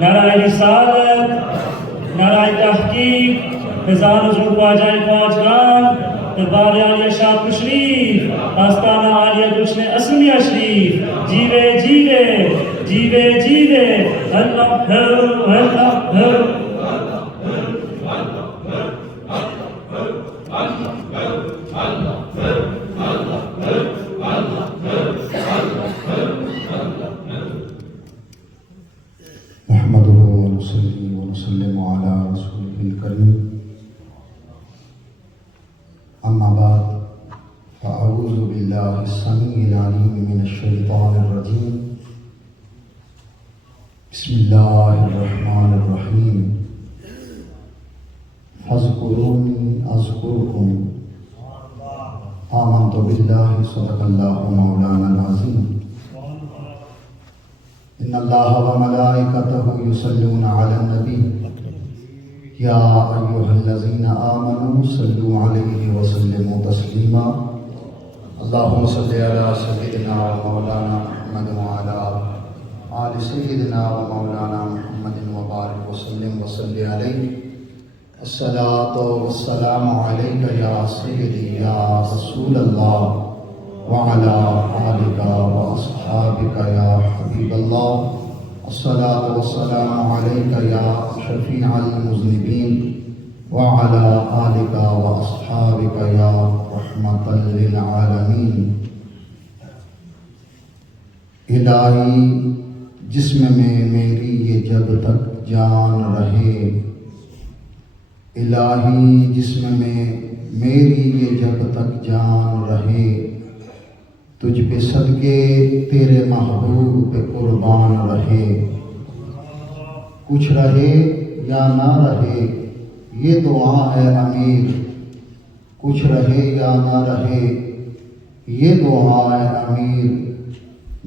نعرہ رسالت، نعرہ تحقیق، فیضان حضور خواجہ خواجگان، دربار عالیہ شاہ تشریف، آستانہ عالیہ گلشن اسمیہ شریف، جیوے جیوے جیوے جیوے، اللہ اللہ نحمده ونصلي ونسلم على رسوله الكريم. أما بعد، فأعوذ بالله السميع العليم من الشيطان الرجيم. بسم الله الرحمن الرحيم. فاذكروني أذكركم. آمنت بالله صدق الله مولانا العظيم. إن الله وملائكته يصلون على النبي يا أيها الذين آمنوا صلوا عليه وسلموا تسليما. اللهم صل على سيدنا ومولانا محمد وعلى آل سيدنا ومولانا محمد وبارك وسلم وصل عليه. الصلاة والسلام عليك يا سيدي يا رسول الله وعلى آلك وأصحابك يا حبيب الله. الصلاة والسلام عليك يا شفيع المذنبين وعلى آلك وأصحابك يا رحمة للعالمين. الہی جسم میں میری یہ جب تک جان رہے، الہی جسم میں میری یہ جب تک جان رہے، تجھ پہ صدقے تیرے محبوب پہ قربان رہے. کچھ رہے یا نہ رہے یہ دعا ہے امیر، کچھ رہے یا نہ رہے یہ دعا ہے امیر.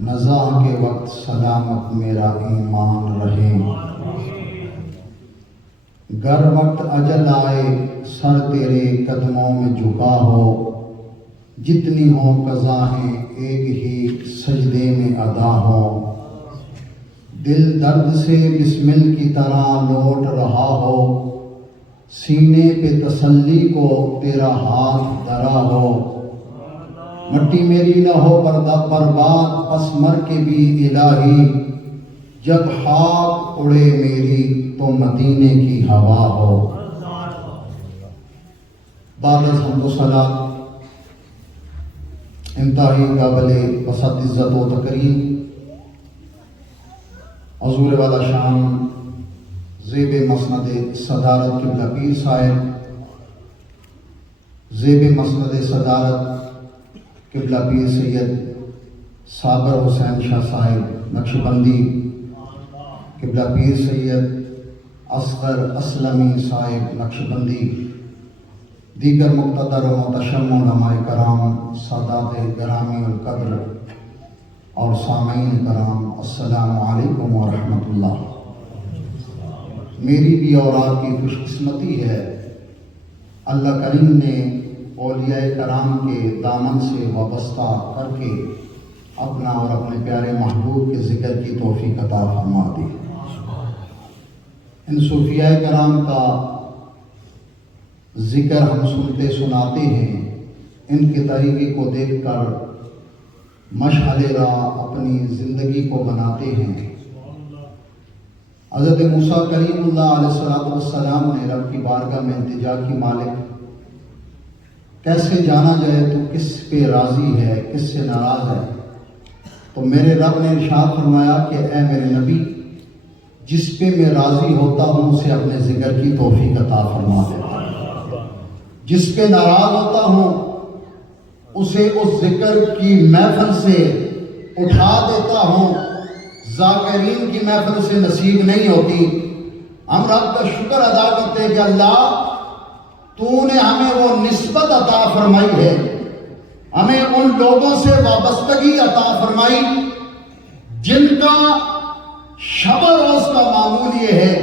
نزاع کے وقت سلامت میرا ایمان رہے. گر وقت اجل آئے سر تیرے قدموں میں جھکا ہو، جتنی ہوں قضائیں ایک ہی سجدے میں ادا ہو. دل درد سے بسمل کی طرح لوٹ رہا ہو، سینے پہ تسلی کو تیرا ہاتھ دھرا ہو. مٹی میری نہ ہو برباد پس مر کے بھی الہی، جب خاک اڑے میری تو مدینے کی ہوا ہو. بعد از حمد و ثنا انتہائی قابل پسند عزت و تکریم حضور والا شان زیب مسند صدارت قبلہ پیر صاحب، زیب مسند صدارت قبلہ پیر سید صابر حسین شاہ صاحب نقشبندی، قبلہ پیر سید اصغر اسلمی صاحب نقشبندی، دیگر مقتدر و محتشم علماء کرام، سادات گرامی القدر اور سامعین کرام، السلام علیکم ورحمۃ اللہ. میری بھی اور آپ کی خوش قسمتی ہے، اللہ کریم نے اولیاء کرام کے دامن سے وابستہ کر کے اپنا اور اپنے پیارے محبوب کے ذکر کی توفیق عطا فرما دی. ان صوفیاء کرام کا ذکر ہم سنتے سناتے ہیں، ان کے طریقے کو دیکھ کر مشعل راہ اپنی زندگی کو بناتے ہیں. حضرت موسیٰ کلیم اللہ علیہ السلام نے رب کی بارگاہ میں التجا کی، مالک کیسے جانا جائے تو کس پہ راضی ہے، کس سے ناراض ہے. تو میرے رب نے ارشاد فرمایا کہ اے میرے نبی، جس پہ میں راضی ہوتا ہوں اسے اپنے ذکر کی توفیق عطا فرما دیتا ہوں، جس پہ ناراض ہوتا ہوں اسے اس ذکر کی محفل سے اٹھا دیتا ہوں. ذاکرین کی محفل سے نصیب نہیں ہوتی. ہم رب کا شکر ادا کرتے ہیں کہ اللہ تو نے ہمیں وہ نسبت عطا فرمائی ہے، ہمیں ان لوگوں سے وابستگی عطا فرمائی جن کا شب و روز کا معمول یہ ہے،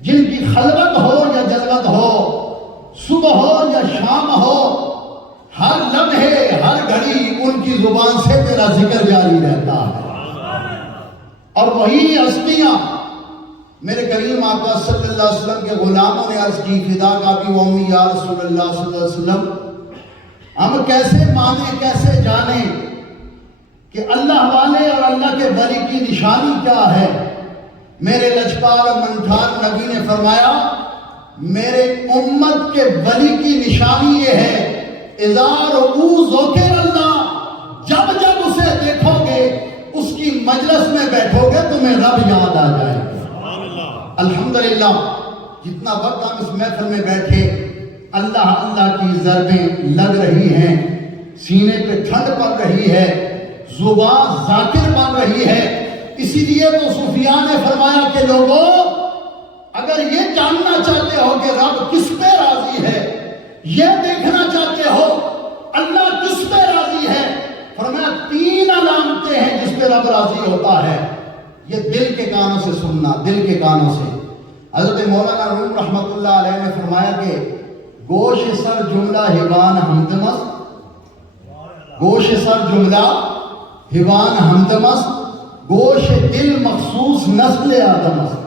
جن کی خلوت ہو یا جلوت ہو، صبح ہو یا شام ہو، ہر لمحے ہر گھڑی ان کی زبان سے تیرا ذکر جاری رہتا ہے. اور وہی ہستیاں میرے کریم آقا صلی اللہ علیہ وسلم کے غلاموں نے عرض کی فدا کا بھی و امی یا رسول اللہ صلی اللہ علیہ وسلم ہم کیسے مانیں کیسے جانیں کہ اللہ والے اور اللہ کے ولی کی نشانی کیا ہے؟ میرے لجپال اور منٹھان نبی نے فرمایا میرے امت کے ولی کی نشانی یہ ہے اذا رؤوا ذکر اللہ، جب جب اسے دیکھو گے اس کی مجلس میں بیٹھو گے تمہیں رب یاد آ جائے گا۔ الحمدللہ جتنا وقت ہم اس محفل میں بیٹھے اللہ اللہ کی ضربیں لگ رہی ہیں، سینے پہ ٹھنڈ پڑ رہی ہے، زبان ذاکر بن رہی ہے۔ اسی لیے تو صوفیاء نے فرمایا کہ لوگوں اگر یہ جاننا چاہتے ہو کہ رب کس پہ راضی ہے، یہ دیکھنا چاہتے ہو اللہ کس پہ راضی ہے، فرمایا 3 علامتیں ہیں جس پہ رب راضی ہوتا ہے۔ یہ دل کے کانوں سے سننا، دل کے کانوں سے۔ حضرت مولانا روم رحمت اللہ علیہ نے فرمایا کہ گوش سر جملہ حیوان حمدمست، گوش سر جملہ حیوان حمدمست، گوش دل مخصوص نسل آدمست۔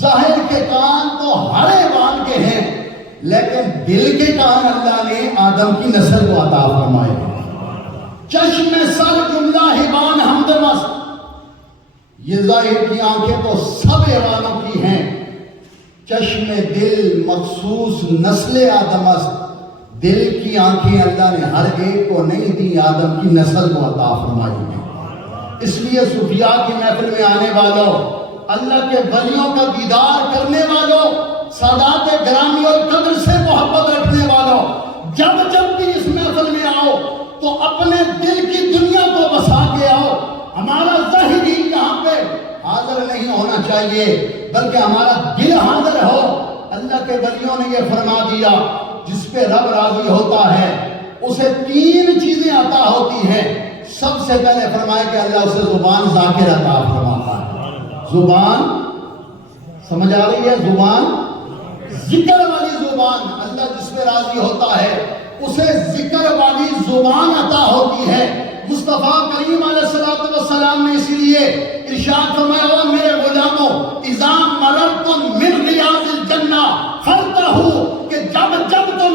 ظاہر کے کان تو ہر حیوان کے ہیں لیکن دل کے کان اللہ نے آدم کی نسل کو عطا فرمائے۔ چشم سر جملہ حیوان حمدمست، یہ ظاہر کی آنکھیں تو سب حیوانوں کی ہیں، چشم دل مخصوص نسل آدم است، دل کی آنکھیں اللہ نے ہر ایک کو نہیں دی، آدم کی نسل کو عطا فرمائی ہے۔ اس لیے صوفیاء کی محفل میں آنے والوں، اللہ کے ولیوں کا دیدار کرنے والوں، سادات گرامی اور قدر سے محبت رکھنے والوں، جب جب بھی اس محفل میں آؤ تو اپنے دل کی دنیا کو بسا کے آؤ۔ ہمارا ظاہری یہاں پہ حاضر نہیں ہونا چاہیے بلکہ ہمارا دل حاضر ہو۔ اللہ کے ولیوں نے یہ فرما دیا جس پہ رب راضی ہوتا ہے اسے 3 چیزیں عطا ہوتی ہیں۔ سب سے پہلے فرمایا کہ اللہ اسے زبان ذاکر عطا فرماتا ہے۔ زبان سمجھ آ رہی ہے؟ زبان ذکر والی زبان، اللہ جس پہ راضی ہوتا ہے اسے ذکر والی زبان عطا ہوتی ہے۔ مصطفیٰ کریم علیہ السلام نے اسی لیے ارشاد فرمایا او میرے غلاموں اذا مررتم من ریاض الجنہ فارتحوا، کہ جب جب تم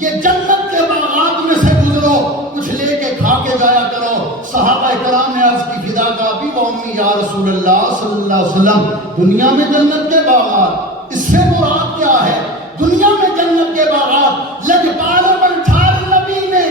یہ جنت کے باغات میں سے گزرو کچھ لے کے کھا کے جایا کرو۔ صحابہ کرام نے عرض کی فدا کا ابی و امی یا رسول اللہ صلی اللہ علیہ وسلم دنیا میں جنت کے باغات، اس سے مراد کیا ہے؟ دنیا میں جنت کے باغات لجپال منٹھار نبی نے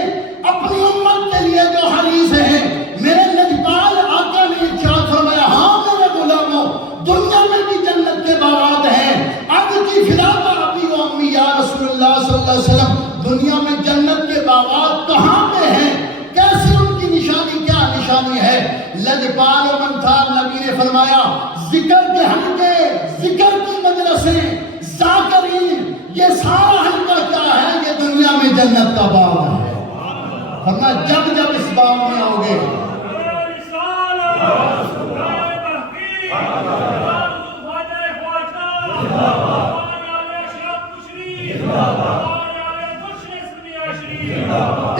اپنی امت کے لیے جو حدیث ہیں میرے لجپال آقا نے ارشاد فرمایا ہاں میرے غلاموں دنیا میں بھی جنت کے باغات ہیں۔ اب کی فدا کا ابی و امی یا رسول اللہ صلی اللہ علیہ وسلم دنیا میں جنت کے باغات کہاں پہ ہیں، کیسے ان کی نشانی، کیا نشانی ہے؟ لجپال و منٹھار نبی نے فرمایا ذکر کے حلقے، ذکر کی مجلسیں، ذاکرین، یہ سارا حلقہ کیا ہے؟ یہ دنیا میں جنت کا باغ ہے۔ فرمایا جب جب اس باغ میں آؤ گے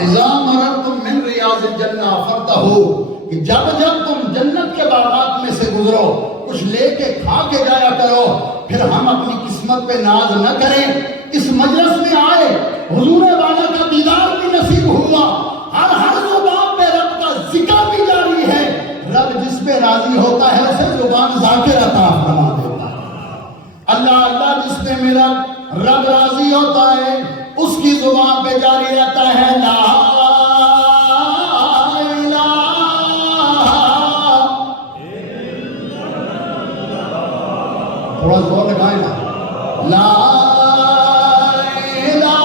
اذا مررتم من ریاض الجنہ فارتحوا، کہ جب جب تم جنت کے باغات میں سے گزرو کچھ لے کے کھا کے جایا کرو۔ پھر ہم اپنی قسمت پہ ناز نہ کریں، اس مجلس میں آئے حضور والا کا دیدار بھی نصیب ہوا، ہر زبان پہ رب کا ذکر بھی جاری ہے۔ رب جس پہ راضی ہوتا ہے اسے زبان ذاکر عطا فرما دیتا ہے۔ اللہ اللہ جس پہ میرا رب راضی ہوتا ہے اس کی زبان پہ جاری رہتا ہے لا الہ تھوڑا زور لگائیں نا، لا الہ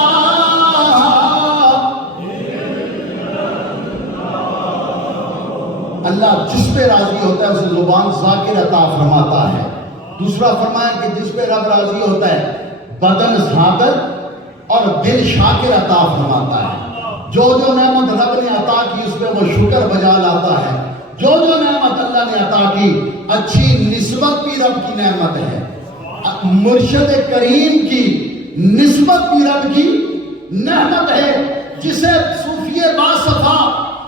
اللہ جس پہ راضی ہوتا ہے اسے زبان ذاکر عطا فرماتا ہے۔ دوسرا فرمایا کہ جس پہ رب راضی ہوتا ہے بدن ذاکر اور دل شاکر عطا فرماتا ہے۔ جو جو نعمت رب نے عطا کی اس پہ وہ شکر بجا لاتا ہے۔ جو جو نعمت اللہ نے عطا کی، اچھی نسبت بھی رب کی نعمت ہے، مرشد کریم کی نسبت بھی رب کی نعمت ہے۔ جسے صوفی باصفا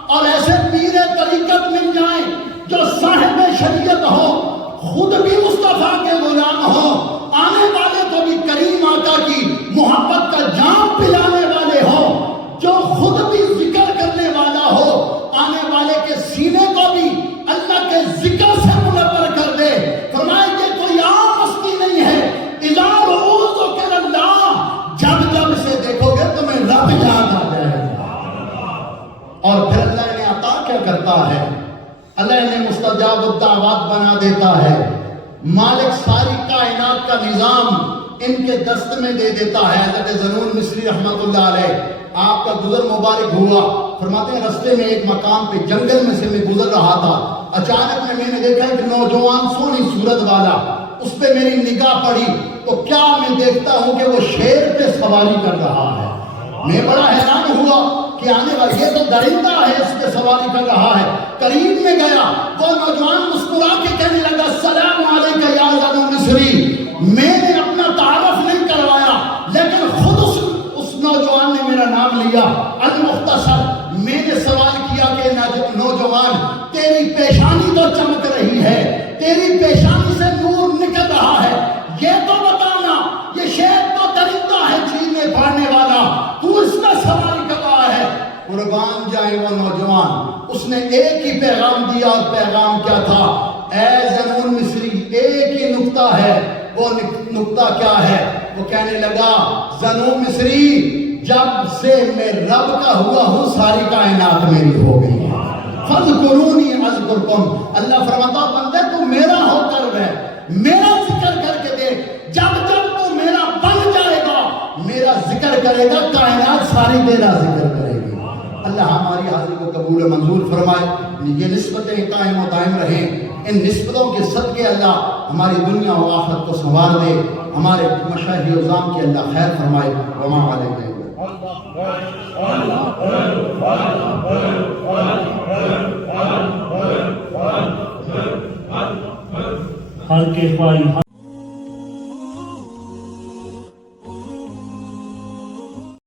اور ایسے پیر طریقت مل جائیں جو صاحب شریعت ہو خود بھی مصطفیٰ کے غلام ہوں، آنے والے کو بھی کریم آقا کی محبت کا جام پلانے والے ہوں، جو خود بھی ذکر کرنے والا ہو، آنے والے کے سینے کو بھی اللہ کے ذکر سے منور کر دے۔ فرمائے کہ کوئی عام ہستی نہیں ہے، اذا رؤوزک اللہ، جب جب اسے دیکھو گے تمہیں رب یاد آ جائے گا۔ اور پھر اللہ نے عطا کیا کرتا ہے؟ اللہ نے مستجاب الدعوات بنا دیتا ہے، مالک ساری کائنات کا نظام ان کے دست میں دے دیتا ہے۔ حضرت ذنون مصری رحمت اللہ علیہ، آپ کا گزر مبارک ہوا، فرماتے ہیں رستے میں ایک مقام پہ جنگل میں سے میں گزر رہا تھا، اچانک میں نے دیکھا ایک نوجوان سونی صورت والا، اس پہ میری نگاہ پڑی تو کیا میں دیکھتا ہوں کہ وہ شیر پہ سواری کر رہا ہے۔ میں بڑا حیران ہوا کہ آنے والا یہ تو درندہ ہے، اس پہ سواری کر رہا ہے۔ قریب میں گیا، وہ نوجوان مسکرا کے کہنے لگا السلام علیکم یا ذنون مصری۔ میں نے اپنا تعارف نہیں کروایا، لیکن خود اس نوجوان نے میرا نام لیا۔ المختصر، میں نے سوال کیا کہ نوجوان تیری پیشانی تو چمک رہی ہے، تیری پیشانی سے نور نکل رہا ہے، یہ تو بتانا یہ شیر تو درندہ ہے چیرنے پھاڑنے والا، تو اس میں سواری کر رہا ہے۔ قربان جائے وہ نوجوان، اس نے ایک ہی پیغام دیا، اور پیغام کیا تھا؟ اے ذنون مصری، ایک ہی نکتہ ہے۔ وہ نکتہ کیا ہے؟ وہ کہنے لگا ذنون مصری، جب سے میں رب کا ہوا ہوں ساری کائنات میری ہو گئی ہے۔ فاذکرونی اذکرکم، اللہ فرماتا بندے تو میرا ہو کر رہے، میرا ذکر کر کے دیکھ، جب جب تو میرا بن جائے گا، میرا ذکر کرے گا، کائنات ساری تیرا ذکر کرے گی۔ اللہ ہماری حاضری کو قبول و منظور فرمائے، یہ نسبتیں قائم و دائم رہیں، ان نسبتوں کے صدقے اللہ ہماری دنیا و آخرت کو سنوار دے، ہمارے مشاہد عظام کی اللہ خیر فرمائے۔ وما علیہ ہر کے خواہی